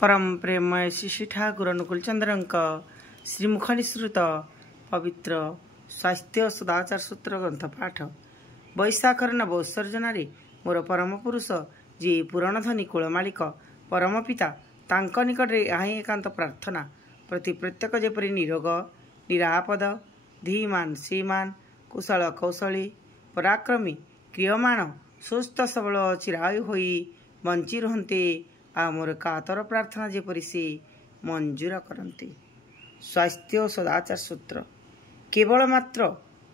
परम प्रेमय श्री ठाकुर अनुकूल चंद्र श्रीमुख निसृत पवित्र स्वास्थ्य सदाचार सूत्र ग्रंथ पाठ बैशाखर नवोत्सर्जन मोर परम पुरुष जी पुराणधनी कूलमालिक परम पिता तांक निकटरे यहाँ एकांत प्रार्थना प्रति प्रत्येक जेपरी निरोग निरापद धीमान श्रीमान कुशल कौशली पराक्रमी क्रियमाण सुस्थ सबल चिरायु होई बंची रुहंते आ मोर कातर प्रार्थना जेपरी से मंजूर करते। स्वास्थ्य सदाचार सूत्र केवल मात्र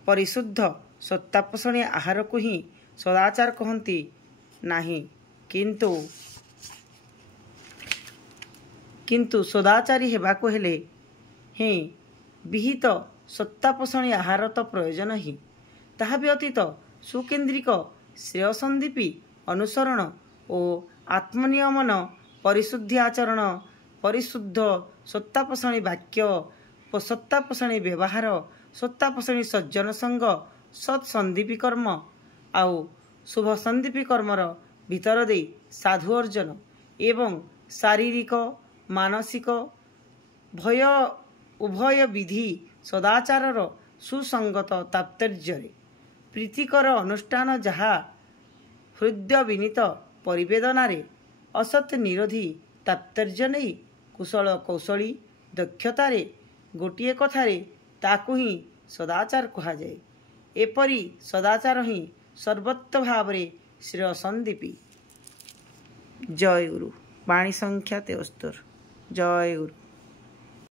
परिशुद्ध सत्तापोषणी आहार को ही सदाचार कहती नहीं, किंतु सदाचारी हेबाको हेले ही विहित सत्तापोषणी आहार तो प्रयोजन ही ताहा व्यतीत सुकेन्द्रिक श्रेयसंदीपी अनुसरण और आत्मनियमन परिशुद्धि आचरण परिशुद्ध सत्तापोषणी वाक्य सत्तापोषणी व्यवहार सत्तापोषणी सज्जन संग सत्संदीपी कर्म आउ शुभ संदीपी कर्मर भीतर दे साधु अर्जन एवं शारीरिक मानसिक भय उभय विधि सदाचार सुसंगत तात्पर्य प्रीतिकर अनुष्ठान जहा हृदय विनीत परिवेदनारे असत निरोधी तात्पर्य नहीं कुशल कौशली दक्षतारे गोटे कथारे ताकू ही सदाचार कहा जाए। एपरी सदाचार ही सर्वत्र भावरे श्रेय संदीपी। जय गुरु। वाणी संख्या 73। जय गुरु।